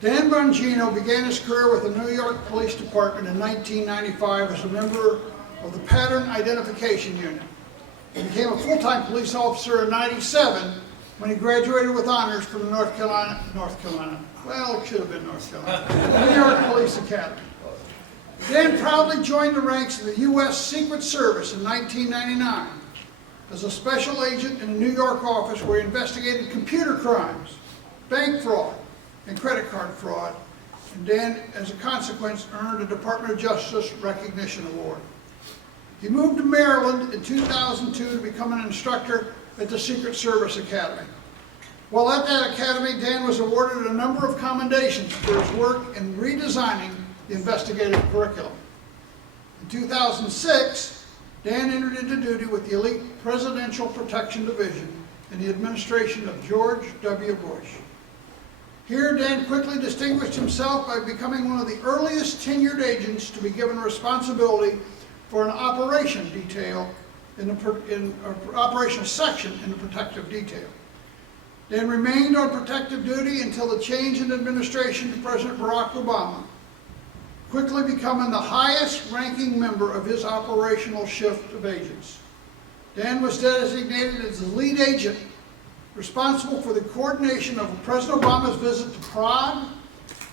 Dan Bongino began his career with the New York Police Department in 1995 as a member of the Pattern Identification Unit. He became a full-time police officer in '97 when he graduated with honors from the North Carolina, well, it should have been North Carolina, New York Police Academy. Dan proudly joined the ranks of the U.S. Secret Service in 1999 as a special agent in the New York office where he investigated computer crimes, bank fraud, and credit card fraud, and Dan, as a consequence, earned a Department of Justice Recognition Award. He moved to Maryland in 2002 to become an instructor at the Secret Service Academy. While at that academy, Dan was awarded a number of commendations for his work in redesigning the investigative curriculum. In 2006, Dan entered into duty with the Elite Presidential Protection Division in the administration of George W. Bush. Here, Dan quickly distinguished himself by becoming one of the earliest tenured agents to be given responsibility for an operation detail in an operational section in the protective detail. Dan remained on protective duty until the change in administration to President Barack Obama, quickly becoming the highest ranking member of his operational shift of agents. Dan was designated as the lead agent responsible for the coordination of President Obama's visit to Prague,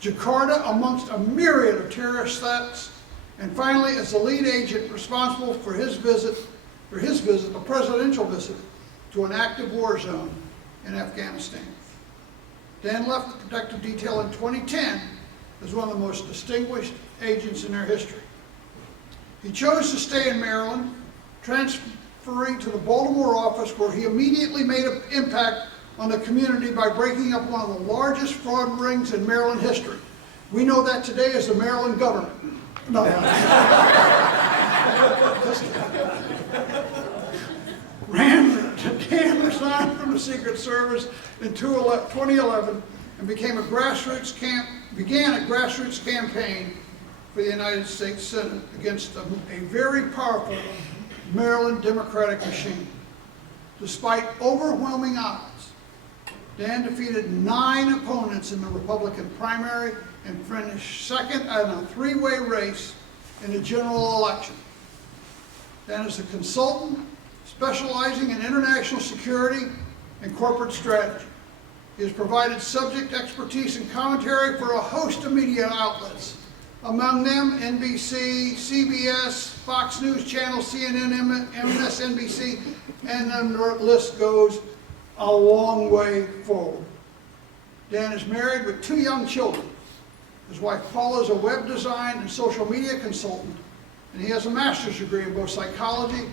Jakarta, amongst a myriad of terrorist threats, and finally as the lead agent responsible for his visit, a presidential visit, to an active war zone in Afghanistan. Dan left the protective detail in 2010 as one of the most distinguished agents in their history. He chose to stay in Maryland, transferring to the Baltimore office where he immediately made an impact on the community by breaking up one of the largest fraud rings in Maryland history. We know that today as the Maryland government. No. Dan resigned from the Secret Service in 2011 and began a grassroots campaign for the United States Senate against a very powerful Maryland Democratic machine. Despite overwhelming odds, Dan defeated 9 opponents in the Republican primary and finished second in a 3-way race in the general election. Dan is a consultant specializing in international security and corporate strategy. He has provided subject expertise and commentary for a host of media outlets, among them NBC, CBS, Fox News Channel, CNN, MSNBC, and the list goes a long way forward. Dan is married with 2 young children. His wife Paula is a web design and social media consultant, and he has a master's degree in both psychology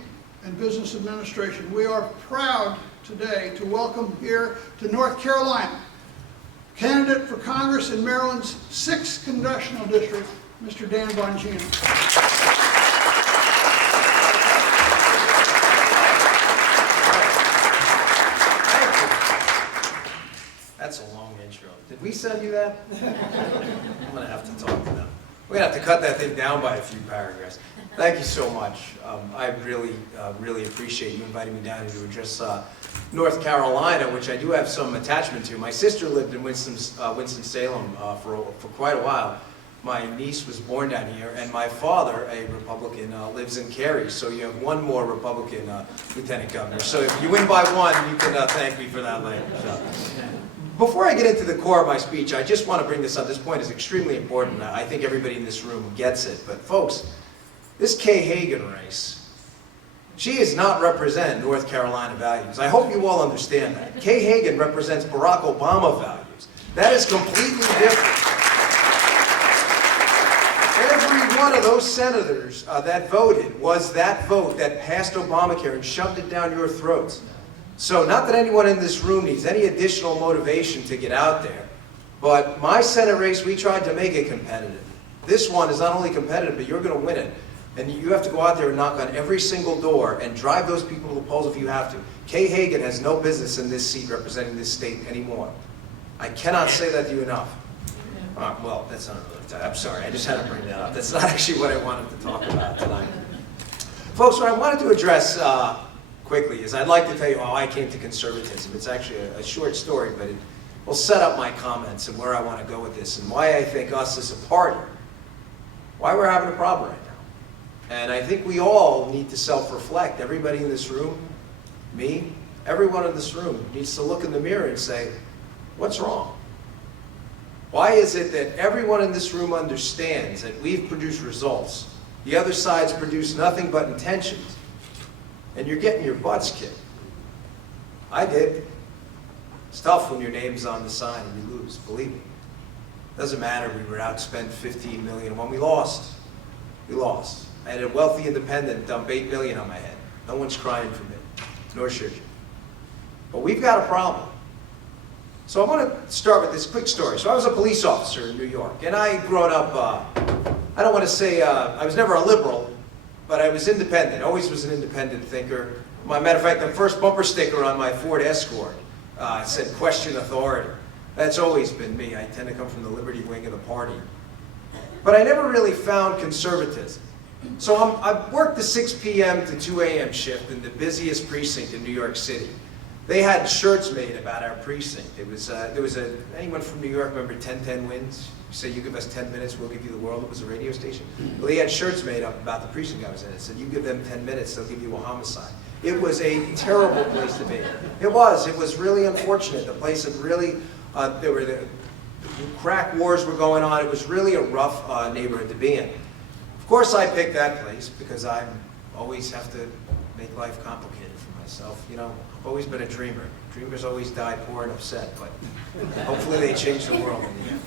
and business administration. We are proud today to welcome here to North Carolina, candidate for Congress in Maryland's 6th Congressional District, Mr. Dan Bongino. That's a long intro. Did we send you that? I'm going to have to talk to them. We're going to have to cut that thing down by a few paragraphs. Thank you so much. I really appreciate you inviting me down here to address North Carolina, which I do have some attachment to. My sister lived in Winston-Salem for quite a while. My niece was born down here, and my father, a Republican, lives in Cary. So you have one more Republican lieutenant governor. So if you win by one, you can thank me for that later. So. Before I get into the core of my speech, I just want to bring this up. This point is extremely important. I think everybody in this room gets it. But folks, this Kay Hagan race, she does not represent North Carolina values. I hope you all understand that. Kay Hagan represents Barack Obama values. That is completely different. Every one of those senators that voted was that vote that passed Obamacare and shoved it down your throats. So not that anyone in this room needs any additional motivation to get out there, but my Senate race, we tried to make it competitive. This one is not only competitive, but you're going to win it. And you have to go out there and knock on every single door and drive those people to the polls if you have to. Kay Hagan has no business in this seat representing this state anymore. I cannot say that to you enough. Well, that's not really, I'm sorry, I just had to bring that up. That's not actually what I wanted to talk about tonight. Folks, what I wanted to address quickly is I'd like to tell you how I came to conservatism. It's actually a short story, but will set up my comments and where I want to go with this and why I think us as a party, why we're having a problem right now. And I think we all need to self-reflect. Everybody in this room, me, everyone in this room needs to look in the mirror and say, what's wrong? Why is it that everyone in this room understands that we've produced results, the other side's produced nothing but intentions, and you're getting your butts kicked? I did. It's tough when your name's on the sign and you lose, believe me. Doesn't matter, we were outspent $15 million. When we lost, we lost. I had a wealthy independent dump $8 million on my head. No one's crying for me, nor should you. But we've got a problem. So I want to start with this quick story. So I was a police officer in New York, and I grown up, I don't want to say I was never a liberal, but I was independent, always was an independent thinker. Matter of fact, the first bumper sticker on my Ford Escort said, "Question authority." That's always been me. I tend to come from the liberty wing of the party. But I never really found conservatism. So I worked the 6 p.m. to 2 a.m. shift in the busiest precinct in New York City. They had shirts made about our precinct. It was, anyone from New York remember 10-10 wins? You say, you give us 10 minutes, we'll give you the world. It was a radio station. Well, they had shirts made up about the precinct I was in. It said, you give them 10 minutes, they'll give you a homicide. It was a terrible place to be. It was really unfortunate. The place had really, the crack wars were going on. It was really a rough neighborhood to be in. Of course, I picked that place because I always have to make life complicated for myself. You know, I've always been a dreamer. Dreamers always die poor and upset, but hopefully they change the world in the end.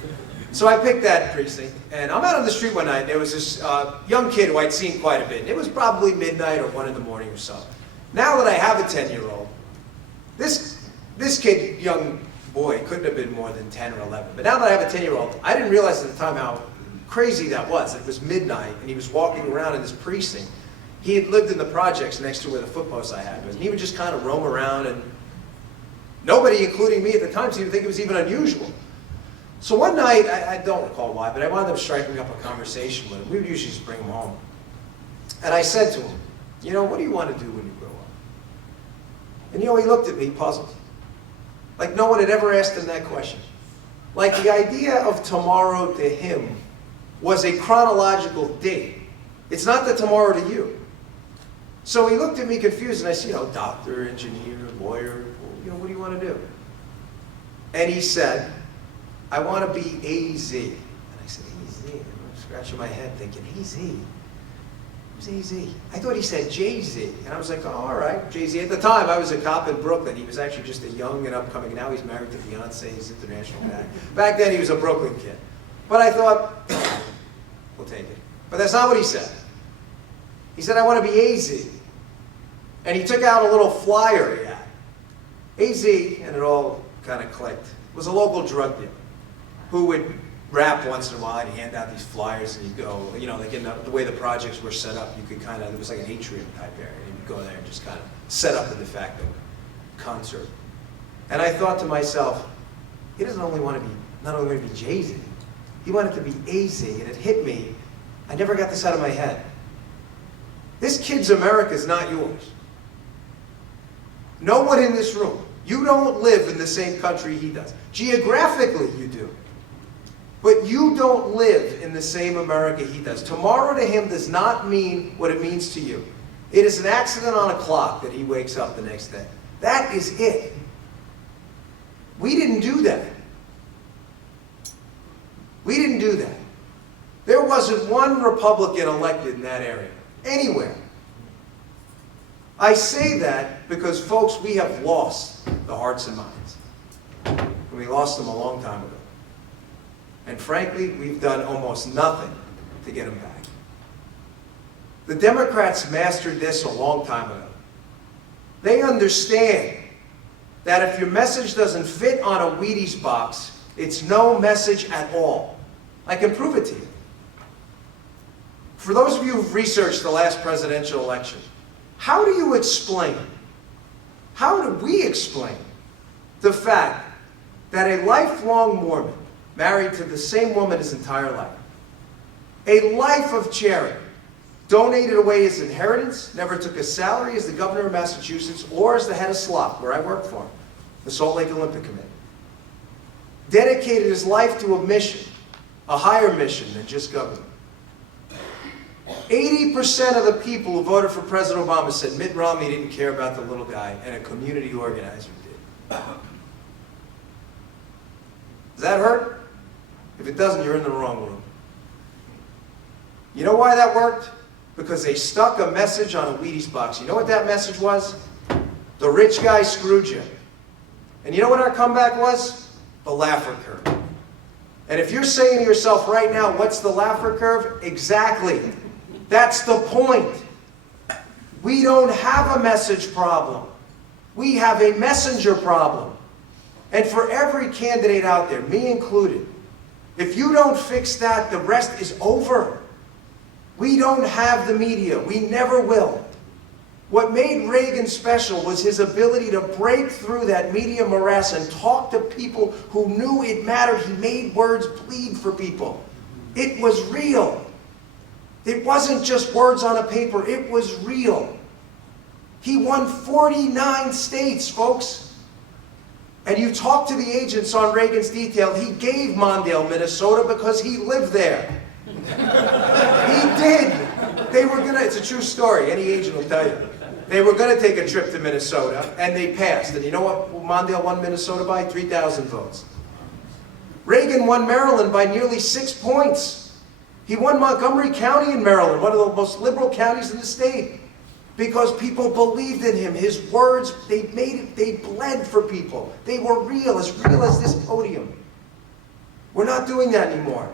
So I picked that precinct, and I'm out on the street one night, and there was this young kid who I'd seen quite a bit. And it was probably midnight or 1 in the morning or so. Now that I have a 10-year-old, this kid, young boy, couldn't have been more than 10 or 11. But now that I have a 10-year-old, I didn't realize at the time how crazy that was. It was midnight, and he was walking around in this precinct. He had lived in the projects next to where the footpost I had was, and he would just kind of roam around, and nobody, including me at the time, seemed to think it was even unusual. So one night, I don't recall why, but I wound up striking up a conversation with him. We would usually just bring him home. And I said to him, you know, what do you want to do when you grow up? And you know, he looked at me puzzled. Like no one had ever asked him that question. Like the idea of tomorrow to him was a chronological date. It's not the tomorrow to you. So he looked at me confused, and I said, you know, doctor, engineer, lawyer, you know, what do you want to do? And he said, I want to be AZ. And I said, AZ? I'm scratching my head thinking, AZ? Who's AZ? I thought he said Jay-Z. And I was like, oh, all right, Jay-Z. At the time, I was a cop in Brooklyn. He was actually just a young and upcoming. Now he's married to Beyonce. He's international guy. Back then, he was a Brooklyn kid. But I thought, we'll take it. But that's not what he said. He said, I want to be AZ. And he took out a little flyer he had. AZ, and it all kind of clicked, was a local drug dealer who would rap once in a while. He'd hand out these flyers, and you'd go, you know, like in the way the projects were set up, you could kind of, it was like an atrium type area. And you'd go there and just kind of set up the de facto concert. And I thought to myself, he doesn't only want to be, not only want to be Jay-Z, he wanted to be AZ, and it hit me. I never got this out of my head. This kid's America is not yours. No one in this room. You don't live in the same country he does. Geographically, you do. But you don't live in the same America he does. Tomorrow to him does not mean what it means to you. It is an accident on a clock that he wakes up the next day. That is it. We didn't do that. We didn't do that. There wasn't one Republican elected in that area, anywhere. I say that because, folks, we have lost the hearts and minds. And we lost them a long time ago. And frankly, we've done almost nothing to get them back. The Democrats mastered this a long time ago. They understand that if your message doesn't fit on a Wheaties box, it's no message at all. I can prove it to you. For those of you who've researched the last presidential election, how do you explain, how do we explain the fact that a lifelong Mormon, married to the same woman his entire life, a life of charity, donated away his inheritance, never took a salary as the governor of Massachusetts or as the head of SLOP, where I worked for him, the Salt Lake Olympic Committee. dedicated his life to a mission, a higher mission than just government. 80% of the people who voted for President Obama said Mitt Romney didn't care about the little guy, and a community organizer did. Does that hurt? If it doesn't, you're in the wrong room. You know why that worked? Because they stuck a message on a Wheaties box. You know what that message was? The rich guy screwed you. And you know what our comeback was? The Laffer curve. And if you're saying to yourself right now, what's the Laffer curve? Exactly. That's the point. We don't have a message problem. We have a messenger problem. And for every candidate out there, me included, if you don't fix that, the rest is over. We don't have the media. We never will. What made Reagan special was his ability to break through that media morass and talk to people who knew it mattered. He made words bleed for people. It was real. It wasn't just words on a paper. It was real. He won 49 states, folks. And you talk to the agents on Reagan's detail, he gave Mondale, Minnesota, because he lived there. He did. They were gonna, it's a true story, any agent will tell you. They were gonna take a trip to Minnesota, and they passed. And you know what Mondale won Minnesota by? 3,000 votes. Reagan won Maryland by nearly 6 points. He won Montgomery County in Maryland, one of the most liberal counties in the state, because people believed in him. His words, they bled for people. They were real as this podium. We're not doing that anymore.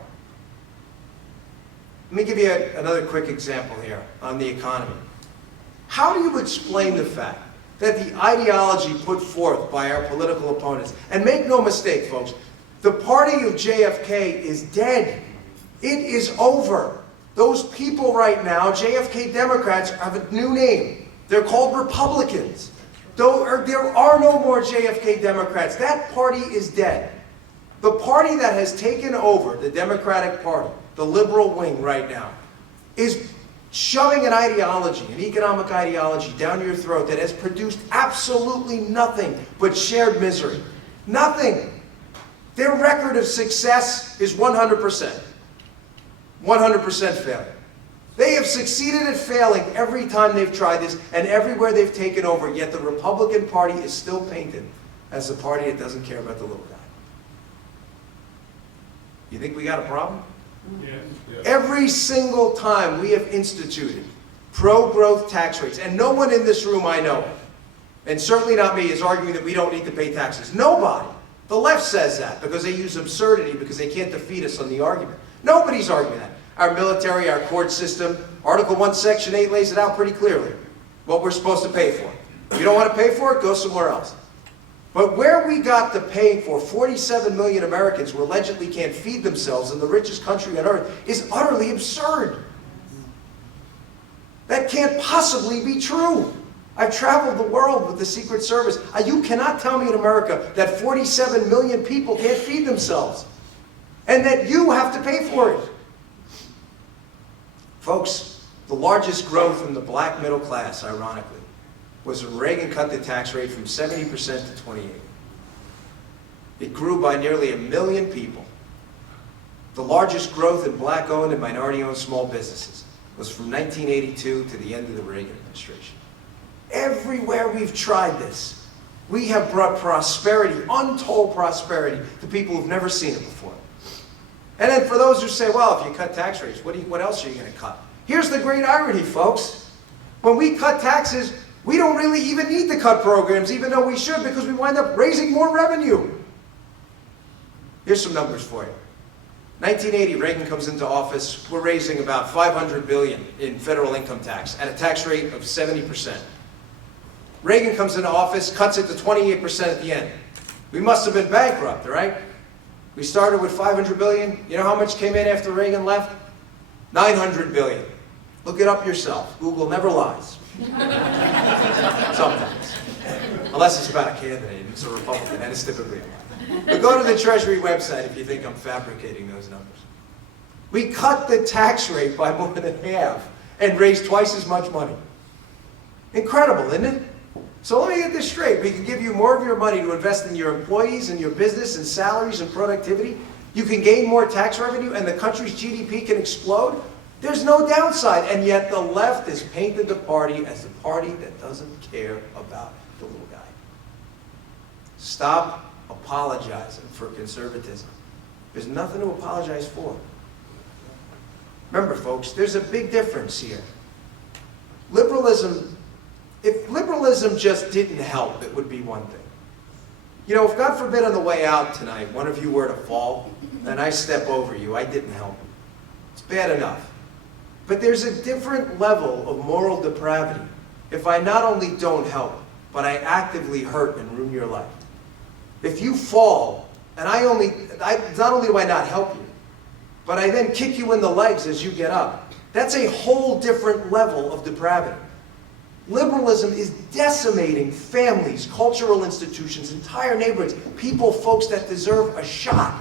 Let me give you another quick example here on the economy. How do you explain the fact that the ideology put forth by our political opponents, and make no mistake, folks, the party of JFK is dead. It is over. Those people right now, JFK Democrats, have a new name. They're called Republicans. There are no more JFK Democrats. That party is dead. The party that has taken over the Democratic Party, the liberal wing right now, is shoving an ideology, an economic ideology down your throat that has produced absolutely nothing but shared misery. Nothing. Their record of success is 100%. 100% failure. They have succeeded at failing every time they've tried this and everywhere they've taken over, yet the Republican Party is still painted as the party that doesn't care about the little guy. You think we got a problem? Yes. Every single time we have instituted pro-growth tax rates, and no one in this room I know of, and certainly not me, is arguing that we don't need to pay taxes. Nobody. The left says that because they use absurdity because they can't defeat us on the argument. Nobody's arguing that. Our military, our court system, Article 1, Section 8 lays it out pretty clearly, what we're supposed to pay for. If you don't want to pay for it, go somewhere else. But where we got to paying for 47 million Americans who allegedly can't feed themselves in the richest country on earth is utterly absurd. That can't possibly be true. I've traveled the world with the Secret Service. You cannot tell me in America that 47 million people can't feed themselves and that you have to pay for it. Folks, the largest growth in the black middle class, ironically, was when Reagan cut the tax rate from 70% to 28%. It grew by nearly 1 million people. The largest growth in black-owned and minority-owned small businesses was from 1982 to the end of the Reagan administration. Everywhere we've tried this, we have brought prosperity, untold prosperity, to people who've never seen it before. And then for those who say, well, if you cut tax rates, what else are you going to cut? Here's the great irony, folks. When we cut taxes, we don't really even need to cut programs, even though we should, because we wind up raising more revenue. Here's some numbers for you. 1980, Reagan comes into office. We're raising about $500 billion in federal income tax at a tax rate of 70%. Reagan comes into office, cuts it to 28% at the end. We must have been bankrupt, right? We started with $500 billion. You know how much came in after Reagan left? $900 billion. Look it up yourself. Google never lies. Sometimes. Unless it's about a candidate. It's a Republican, and it's typically a lie. But go to the Treasury website if you think I'm fabricating those numbers. We cut the tax rate by more than half and raised twice as much money. Incredible, isn't it? So let me get this straight. We can give you more of your money to invest in your employees and your business and salaries and productivity. You can gain more tax revenue and the country's GDP can explode. There's no downside. And yet the left has painted the party as the party that doesn't care about the little guy. Stop apologizing for conservatism. There's nothing to apologize for. Remember, folks, there's a big difference here. Liberalism, if liberalism just didn't help, it would be one thing. You know, if God forbid on the way out tonight, one of you were to fall, and I step over you, I didn't help. It's bad enough. But there's a different level of moral depravity if I not only don't help, but I actively hurt and ruin your life. If you fall, and not only do I not help you, but I then kick you in the legs as you get up, that's a whole different level of depravity. Liberalism is decimating families, cultural institutions, entire neighborhoods, people, folks that deserve a shot,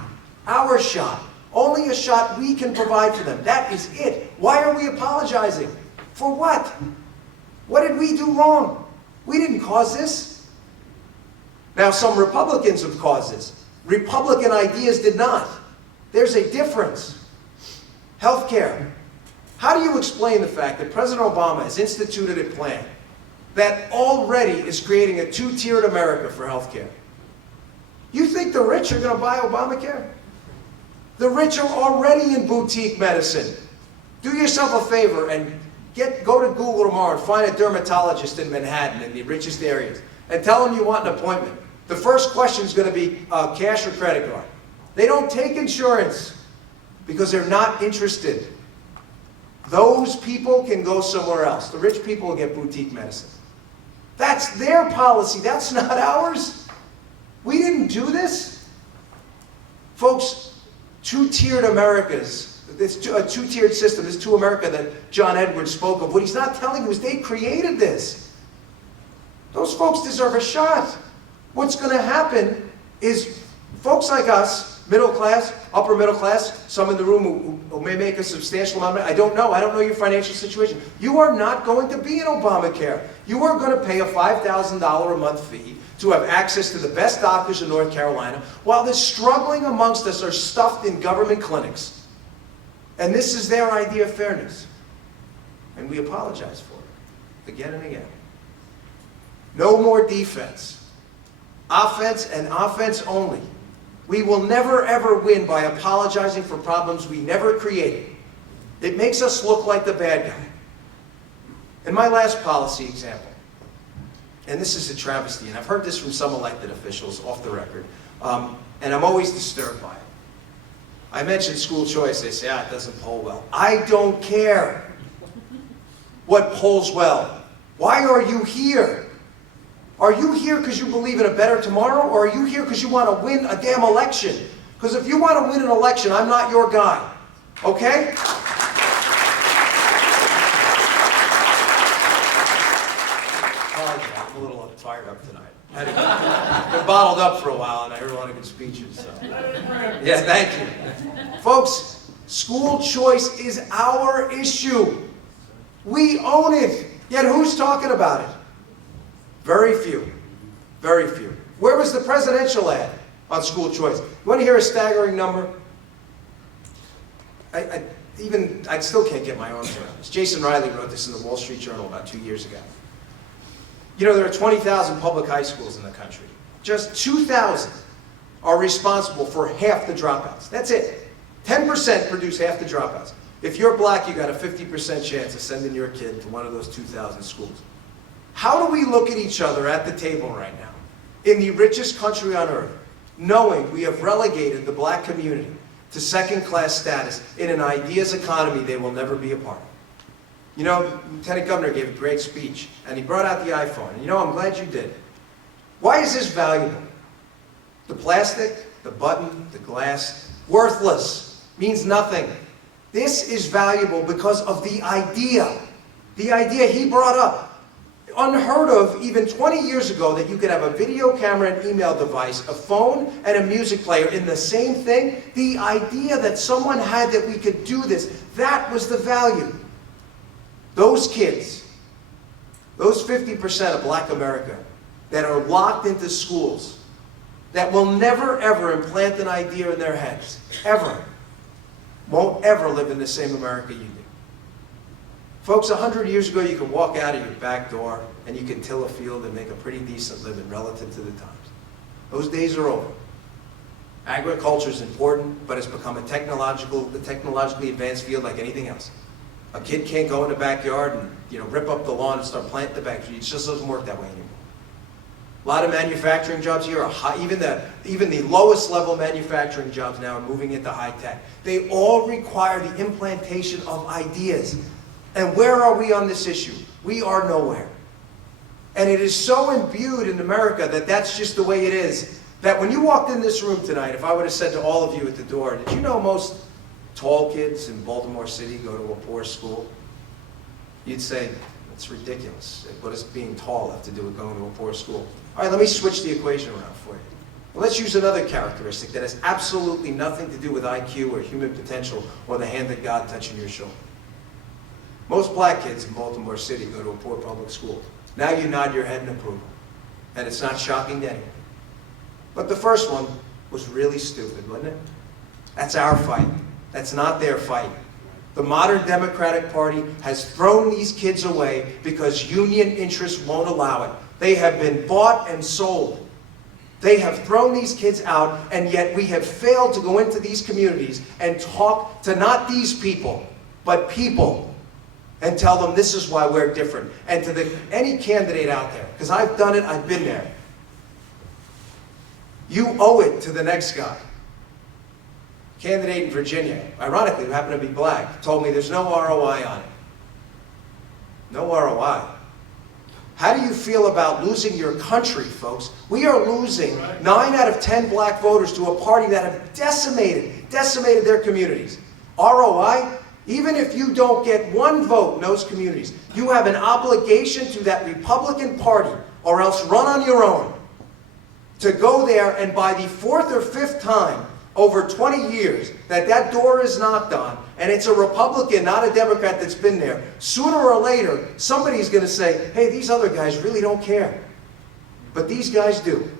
our shot, only a shot we can provide for them. That is it. Why are we apologizing? For what? What did we do wrong? We didn't cause this. Now, some Republicans have caused this. Republican ideas did not. There's a difference. Healthcare. How do you explain the fact that President Obama has instituted a plan that already is creating a two-tiered America for healthcare? You think the rich are going to buy Obamacare? The rich are already in boutique medicine. Do yourself a favor and go to Google tomorrow and find a dermatologist in Manhattan, in the richest areas, and tell them you want an appointment. The first question is going to be cash or credit card. They don't take insurance because they're not interested. Those people can go somewhere else. The rich people will get boutique medicine. That's their policy. That's not ours. We didn't do this. Folks, two-tiered Americas, a two-tiered system, this two America that John Edwards spoke of, what he's not telling you is they created this. Those folks deserve a shot. What's going to happen is folks like us, middle class, upper middle class, some in the room who may make a substantial amount of money, I don't know your financial situation. You are not going to be in Obamacare. You are going to pay a $5,000 a month fee to have access to the best doctors in North Carolina, while the struggling amongst us are stuffed in government clinics. And this is their idea of fairness. And we apologize for it, again and again. No more defense. Offense and offense only. We will never ever win by apologizing for problems we never created. It makes us look like the bad guy. In my last policy example, and this is a travesty, and I've heard this from some elected officials off the record, and I'm always disturbed by it. I mentioned school choice. They say, it doesn't poll well. I don't care what polls well. Why are you here? Are you here because you believe in a better tomorrow, or are you here because you want to win a damn election? Because if you want to win an election, I'm not your guy. Okay? I'm a little fired up tonight. Been bottled up for a while, and I heard a lot of good speeches. So. Yeah, thank you. Folks, school choice is our issue. We own it. Yet who's talking about it? Very few. Very few. Where was the presidential ad on school choice? You want to hear a staggering number? I still can't get my arms around this. Jason Riley wrote this in the Wall Street Journal about 2 years ago. You know, there are 20,000 public high schools in the country. Just 2,000 are responsible for half the dropouts. That's it. 10% produce half the dropouts. If you're black, you got a 50% chance of sending your kid to one of those 2,000 schools. How do we look at each other at the table right now, in the richest country on earth, knowing we have relegated the black community to second-class status in an ideas economy they will never be a part of? You know, Lieutenant Governor gave a great speech, and he brought out the iPhone. And you know, I'm glad you did. Why is this valuable? The plastic, the button, the glass, worthless, means nothing. This is valuable because of the idea he brought up. Unheard of even 20 years ago, that you could have a video camera and email device, a phone and a music player in the same thing. The idea that someone had that we could do this, that was the value. Those kids, those 50% of black America that are locked into schools that will never ever implant an idea in their heads, ever, won't ever live in the same America you do. Folks, 100 years ago, you could walk out of your back door and you could till a field and make a pretty decent living relative to the times. Those days are over. Agriculture is important, but it's become a technologically advanced field like anything else. A kid can't go in the backyard and rip up the lawn and start planting the backyard. It just doesn't work that way anymore. A lot of manufacturing jobs here are high, even the lowest level manufacturing jobs now are moving into high tech. They all require the implantation of ideas. And where are we on this issue? We are nowhere. And it is so imbued in America that that's just the way it is, that when you walked in this room tonight, if I would have said to all of you at the door, did you know most tall kids in Baltimore City go to a poor school? You'd say, that's ridiculous. What does being tall have to do with going to a poor school? All right, let me switch the equation around for you. Well, let's use another characteristic that has absolutely nothing to do with IQ or human potential or the hand of God touching your shoulder. Most black kids in Baltimore City go to a poor public school. Now you nod your head in approval. And it's not shocking to anyone. But the first one was really stupid, wasn't it? That's our fight. That's not their fight. The modern Democratic Party has thrown these kids away because union interests won't allow it. They have been bought and sold. They have thrown these kids out, and yet we have failed to go into these communities and talk to not these people, but people, and tell them this is why we're different. And to any candidate out there, because I've done it, I've been there. You owe it to the next guy. Candidate in Virginia, ironically, who happened to be black, told me there's no ROI on it. No ROI. How do you feel about losing your country, folks? We are losing 9 out of 10 black voters to a party that have decimated their communities. ROI? Even if you don't get one vote in those communities, you have an obligation to that Republican Party, or else run on your own, to go there and by the 4th or 5th time over 20 years that door is knocked on, and it's a Republican, not a Democrat that's been there, sooner or later, somebody's going to say, hey, these other guys really don't care. But these guys do.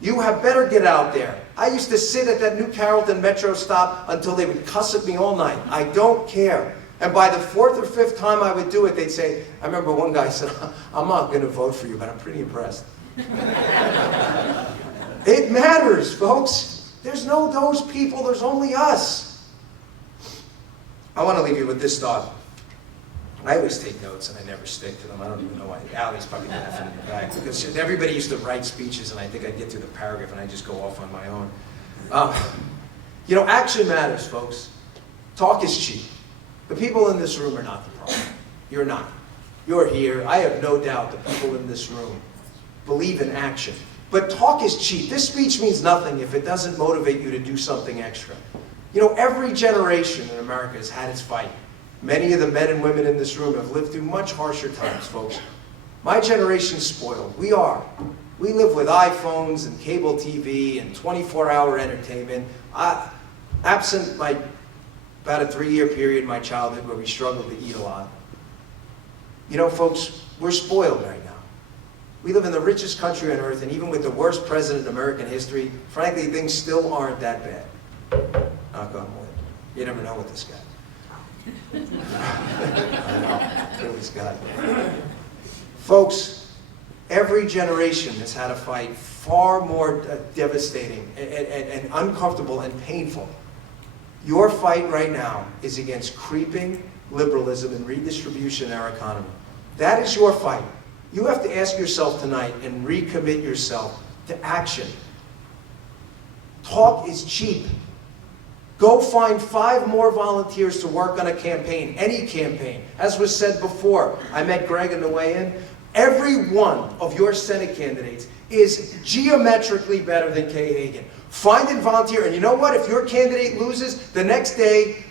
You have better get out there. I used to sit at that New Carrollton Metro stop until they would cuss at me all night. I don't care. And by the 4th or 5th time I would do it, they'd say, I remember one guy said, I'm not going to vote for you, but I'm pretty impressed. It matters, folks. There's no those people, there's only us. I want to leave you with this thought. I always take notes and I never stick to them. I don't even know why. Allie's probably laughing in the back because everybody used to write speeches and I think I'd get through the paragraph and I just go off on my own. Action matters, folks. Talk is cheap. The people in this room are not the problem. You're not. You're here. I have no doubt the people in this room believe in action. But talk is cheap. This speech means nothing if it doesn't motivate you to do something extra. Every generation in America has had its fight. Many of the men and women in this room have lived through much harsher times, folks. My generation's spoiled. We are. We live with iPhones and cable TV and 24-hour entertainment. Absent about a 3-year period in my childhood where we struggled to eat a lot. Folks, we're spoiled right now. We live in the richest country on earth, and even with the worst president in American history, frankly, things still aren't that bad. Knock on wood. You never know with this guy. I know, Billy's got it. Folks, every generation has had a fight far more devastating and uncomfortable and painful. Your fight right now is against creeping liberalism and redistribution in our economy. That is your fight. You have to ask yourself tonight and recommit yourself to action. Talk is cheap. Go find 5 more volunteers to work on a campaign, any campaign. As was said before, I met Greg on the way in. Every one of your Senate candidates is geometrically better than Kay Hagan. Find and volunteer, and you know what? If your candidate loses, the next day,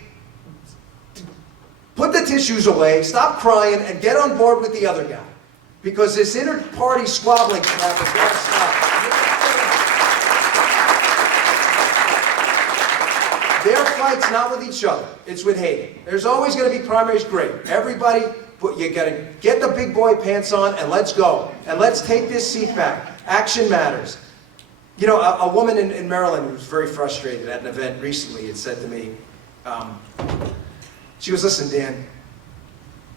put the tissues away, stop crying, and get on board with the other guy. Because this inter-party squabbling crap has got to stop. Their fight's not with each other, it's with Hagan. There's always going to be primaries, great. Everybody you gotta get the big boy pants on and let's go. And let's take this seat back. Action matters. You know, a woman in Maryland who was very frustrated at an event recently had said to me, she goes, listen, Dan,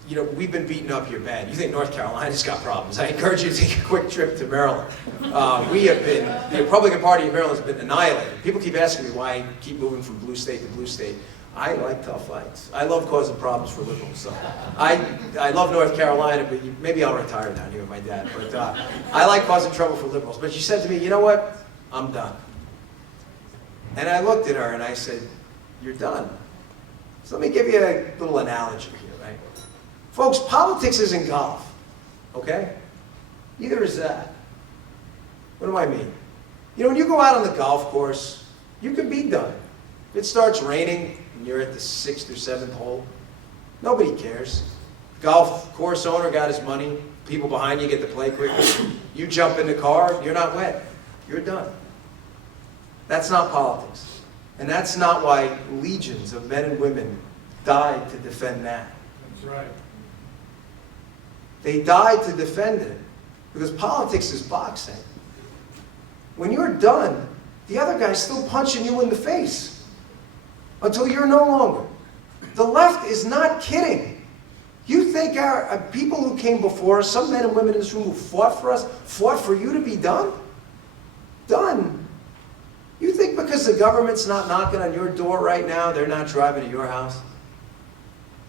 you know, we've been beaten up here bad. You think North Carolina's got problems. I encourage you to take a quick trip to Maryland. The Republican Party of Maryland has been annihilated. People keep asking me why I keep moving from blue state to blue state. I like tough fights. I love causing problems for liberals. So I love North Carolina, but maybe I'll retire down here with my dad. But I like causing trouble for liberals. But she said to me, you know what? I'm done. And I looked at her and I said, you're done. So let me give you a little analogy here, right? Folks, politics isn't golf, okay? Neither is that. What do I mean? You know, when you go out on the golf course, you can be done. If it starts raining and you're at the 6th or 7th hole, nobody cares. Golf course owner got his money, people behind you get to play quicker. You jump in the car, you're not wet. You're done. That's not politics. And that's not why legions of men and women died to defend that. That's right. They died to defend it because politics is boxing. When you're done, the other guy's still punching you in the face until you're no longer. The left is not kidding. You think our people who came before us, some men and women in this room who fought for us, fought for you to be done? Done. You think because the government's not knocking on your door right now, they're not driving to your house?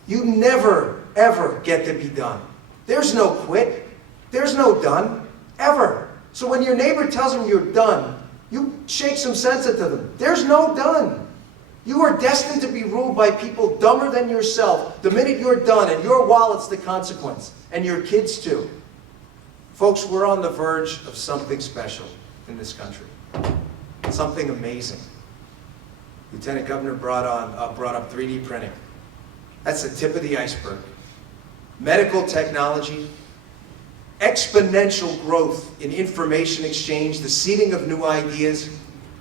You never, ever get to be done. There's no quit. There's no done. Ever. So when your neighbor tells them you're done, you shake some sense into them. There's no done. You are destined to be ruled by people dumber than yourself the minute you're done, and your wallet's the consequence, and your kids too. Folks, we're on the verge of something special in this country. Something amazing. Lieutenant Governor brought up 3D printing. That's the tip of the iceberg. Medical technology, exponential growth in information exchange, the seeding of new ideas.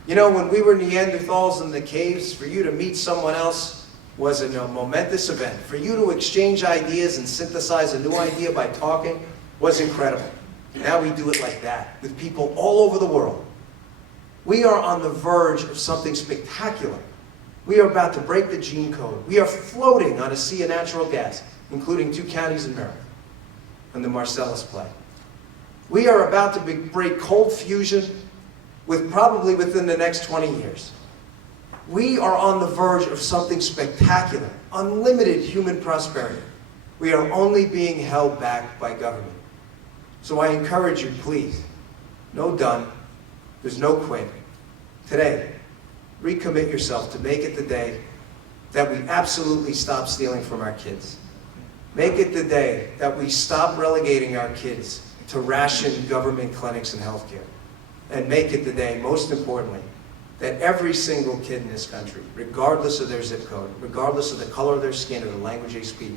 You know, when we were Neanderthals in the caves, for you to meet someone else was a momentous event. For you to exchange ideas and synthesize a new idea by talking was incredible. Now we do it like that with people all over the world. We are on the verge of something spectacular. We are about to break the gene code. We are floating on a sea of natural gas, including 2 counties in Maryland and the Marcellus Play. We are about to break cold fusion probably within the next 20 years. We are on the verge of something spectacular, unlimited human prosperity. We are only being held back by government. So I encourage you, please, no done. There's no quit. Today, recommit yourself to make it the day that we absolutely stop stealing from our kids. Make it the day that we stop relegating our kids to ration government clinics and healthcare. And make it the day, most importantly, that every single kid in this country, regardless of their zip code, regardless of the color of their skin or the language they speak,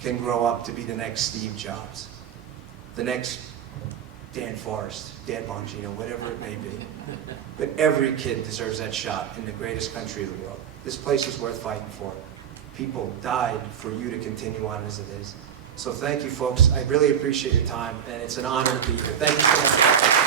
can grow up to be the next Steve Jobs, the next Dan Forrest, Dan Bongino, whatever it may be. But every kid deserves that shot in the greatest country of the world. This place is worth fighting for. People died for you to continue on as it is. So thank you, folks. I really appreciate your time, and it's an honor to be here. Thank you so much.